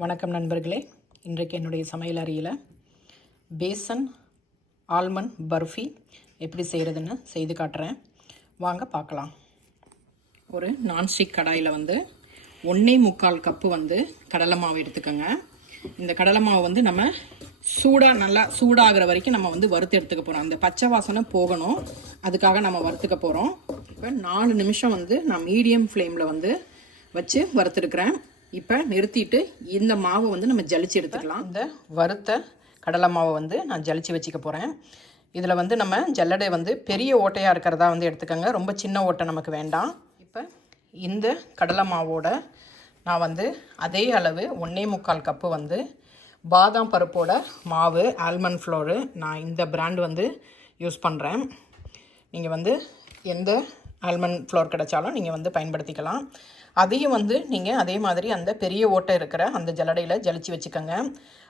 வணக்கம் நண்பர்களே. இன்றைக்கு என்னுடைய சமையல் அறையில் பேசன் ஆல்மண்ட் பர்ஃபி எப்படி செய்கிறதுன்னு செய்து காட்டுறேன். வாங்க பார்க்கலாம். ஒரு நான்ஸ்டிக் கடாயில் 1.25 கப்பு கடலை மாவு எடுத்துக்கோங்க. இந்த கடலை மாவு நம்ம நல்லா சூடாகிற வரைக்கும் நம்ம வறுத்து எடுத்துக்க போகிறோம். அந்த பச்சை வாசனை போகணும், அதுக்காக நம்ம வறுத்துக்க போகிறோம். இப்போ 4 நிமிஷம் நான் மீடியம் ஃப்ளேமில் வச்சு வறுத்துருக்குறேன். இப்போ நிறுத்திட்டு இந்த மாவை நம்ம ஜலிச்சு எடுத்துக்கலாம். இந்த வறுத்த கடலை மாவை நான் ஜலிச்சு வச்சுக்க போகிறேன். இதில் நம்ம ஜல்லடை பெரிய ஓட்டையாக இருக்கிறதா எடுத்துக்கோங்க. ரொம்ப சின்ன ஓட்டை நமக்கு வேண்டாம். இப்போ இந்த கடலை மாவோட நான் அதே அளவு 1.25 கப்பு பாதாம் பருப்போட மாவு ஆல்மண்ட் ஃப்ளோரு, நான் இந்த பிராண்ட் யூஸ் பண்ணுறேன். நீங்கள் எந்த ஆல்மண்ட் ஃப்ளோர் கிடைச்சாலும் நீங்கள் பயன்படுத்திக்கலாம். அதையும் நீங்கள் அதே மாதிரி அந்த பெரிய ஓட்டை இருக்கிற அந்த ஜல்லடையில் ஜலிச்சு வச்சுக்கோங்க.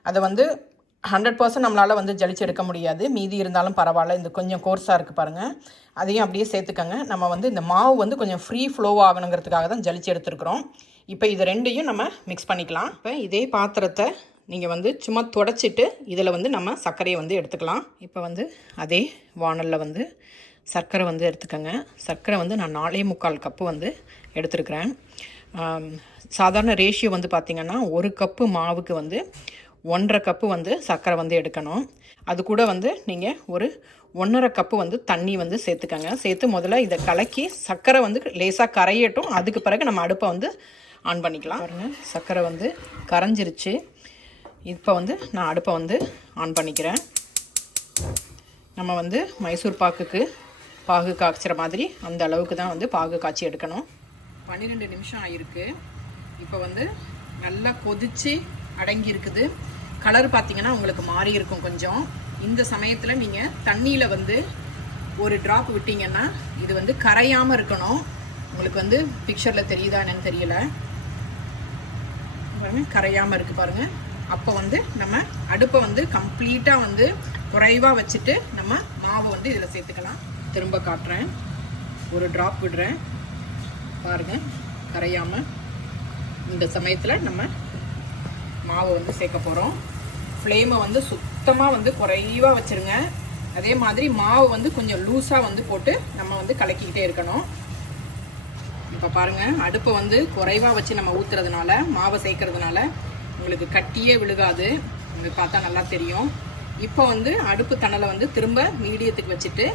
அதை 100% நம்மளால் ஜலிச்சு எடுக்க முடியாது, மீதி இருந்தாலும் பரவாயில்ல. இந்த கொஞ்சம் கோர்ஸாக இருக்குது பாருங்கள், அதையும் அப்படியே சேர்த்துக்கோங்க. நம்ம இந்த மாவு கொஞ்சம் ஃப்ரீ ஃப்ளோ ஆகணுங்கிறதுக்காக தான் ஜலிச்சு எடுத்துருக்குறோம். இப்போ இது ரெண்டையும் நம்ம மிக்ஸ் பண்ணிக்கலாம். இப்போ இதே பாத்திரத்தை நீங்கள் சும்மா தொடச்சிட்டு இதில் நம்ம சர்க்கரையை எடுத்துக்கலாம். இப்போ அதே வானலில் சர்க்கரை எடுத்துக்கோங்க. சர்க்கரை நான் 4.25 கப்பு எடுத்துருக்கிறேன். சாதாரண ரேஷியோ பார்த்திங்கன்னா 1 கப்பு மாவுக்கு 1.5 கப்பு சர்க்கரை எடுக்கணும். அது கூட நீங்கள் ஒரு 1.5 கப்பு தண்ணி சேர்த்துக்கோங்க. சேர்த்து முதல்ல இதை கலக்கி சர்க்கரை லேசாக கரையட்டும். அதுக்கு பிறகு நம்ம அடுப்பை ஆன் பண்ணிக்கலாம். பாருங்கள், சர்க்கரை கரைஞ்சிருச்சு. இப்போ நான் அடுப்பை ஆன் பண்ணிக்கிறேன். நம்ம மைசூர் பாக்குக்கு பாகு காய்ச்சிற மாதிரி அந்த அளவுக்கு தான் பாகு காய்ச்சி எடுக்கணும். 12 நிமிஷம் ஆகிருக்கு. இப்போ நல்லா கொதித்து அடங்கி இருக்குது. கலர் பார்த்திங்கன்னா உங்களுக்கு மாறி இருக்கும் கொஞ்சம். இந்த சமயத்தில் நீங்கள் தண்ணியில் ஒரு ட்ராப் விட்டிங்கன்னா இது கரையாமல் இருக்கணும். உங்களுக்கு பிக்சரில் தெரியுதா என்னன்னு தெரியல, பாருங்கள் கரையாமல் இருக்குது பாருங்கள். அப்போ நம்ம அடுப்பை கம்ப்ளீட்டாக குறைவாக வச்சுட்டு நம்ம மாவை இதில் சேர்த்துக்கலாம். திரும்ப காட்டுறேன், ஒரு ட்ராப் விடுறேன் பாருங்கள் கரையாமல். இந்த சமயத்தில் நம்ம மாவை சேர்க்க போகிறோம். ஃப்ளேமை சுத்தமாக குறைவாக வச்சுருங்க. அதே மாதிரி மாவு கொஞ்சம் லூஸாக போட்டு நம்ம கலக்கிக்கிட்டே இருக்கணும். இப்போ பாருங்கள், அடுப்பை குறைவாக வச்சு நம்ம ஊற்றுறதுனால, மாவை சேர்க்கறதுனால உங்களுக்கு கட்டியே விழுகாது. உங்களுக்கு பார்த்தா நல்லா தெரியும். இப்போ அடுப்பு தணலை திரும்ப மீடியத்துக்கு வச்சுட்டு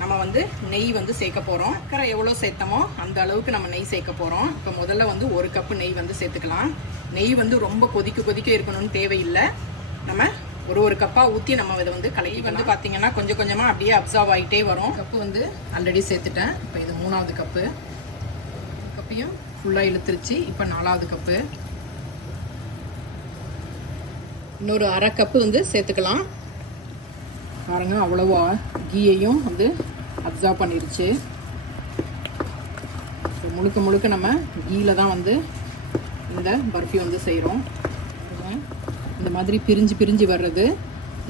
நம்ம நெய் சேர்க்க போகிறோம். சர்க்கரை எவ்வளோ சேர்த்தமோ அந்த அளவுக்கு நம்ம நெய் சேர்க்க போகிறோம். இப்போ முதல்ல 1 கப்பு நெய் சேர்த்துக்கலாம். நெய் ரொம்ப கொதிக்க இருக்கணும்னு தேவையில்லை. நம்ம ஒரு கப்பாக ஊற்றி நம்ம இதை கலக்கி பார்த்தீங்கன்னா கொஞ்சம் கொஞ்சமாக அப்படியே அப்சர்வ் ஆகிட்டே வரும். கப்பு ஆல்ரெடி சேர்த்துட்டேன். இப்போ இது 3வது கப்பு. கப்பையும் ஃபுல்லாக இழுத்துருச்சு. இப்போ 4வது கப்பு. இன்னொரு 1/2 கப்பு சேர்த்துக்கலாம். பாருங்க, அவ்வளவா கீயையும் அப்சர்வ் பண்ணிருச்சு. முழுக்க முழுக்க நம்ம கீயில் தான் இந்த பர்ஃபி செய்கிறோம். இந்த மாதிரி பிரிஞ்சு வர்றது,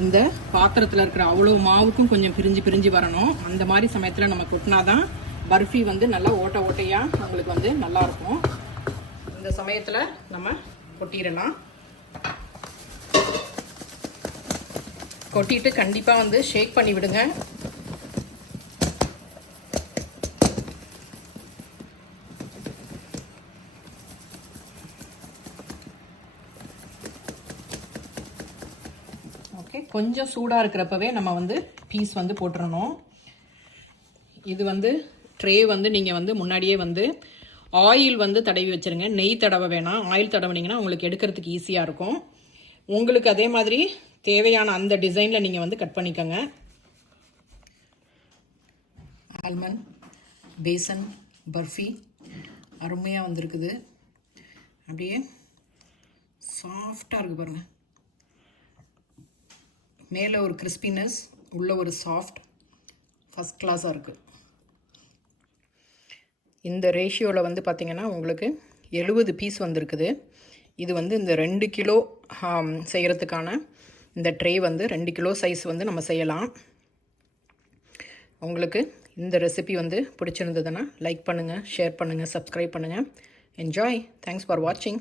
இந்த பாத்திரத்தில் இருக்கிற அவ்வளோ மாவுக்கும் கொஞ்சம் பிரிஞ்சு வரணும். அந்த மாதிரி சமயத்தில் நம்ம கொட்டினாதான் பர்ஃபி நல்லா ஓட்டையாக உங்களுக்கு நல்லாயிருக்கும். இந்த சமயத்தில் நம்ம கொட்டிடலாம். கொட்டிட்டு கண்டிப்பாக ஷேக் பண்ணி விடுங்க. ஓகே, கொஞ்சம் சூடாக இருக்கிறப்பவே நம்ம பீஸ் போட்டுறணும். இது ட்ரே நீங்கள் முன்னாடியே ஆயில் தடவி வச்சுருங்க. நெய் தடவை வேணாம். ஆயில் தடவினீங்கன்னா உங்களுக்கு எடுக்கிறதுக்கு ஈஸியாக இருக்கும். உங்களுக்கு அதே மாதிரி தேவையான அந்த டிசைனில் நீங்கள் கட் பண்ணிக்கோங்க. ஆல்மண்ட் பேசன் பர்ஃபி அருமையாக வந்திருக்குது. அப்படியே சாஃப்டாக இருக்குது பாருங்கள். மேலே ஒரு கிறிஸ்பினஸ், உள்ள ஒரு சாஃப்ட், ஃபஸ்ட் கிளாஸாக இருக்குது. இந்த ரேஷியோவில் பார்த்திங்கன்னா உங்களுக்கு 70 பீஸ் வந்திருக்குது. இது இந்த 2 கிலோ செய்கிறதுக்கான இந்த ட்ரே 2 கிலோ சைஸ் நம்ம செய்யலாம். உங்களுக்கு இந்த ரெசிபி பிடிச்சிருந்ததுன்னா லைக் பண்ணுங்கள், ஷேர் பண்ணுங்கள், சப்ஸ்கிரைப் பண்ணுங்கள். என்ஜாய். தேங்க்ஸ் ஃபார் வாட்சிங்.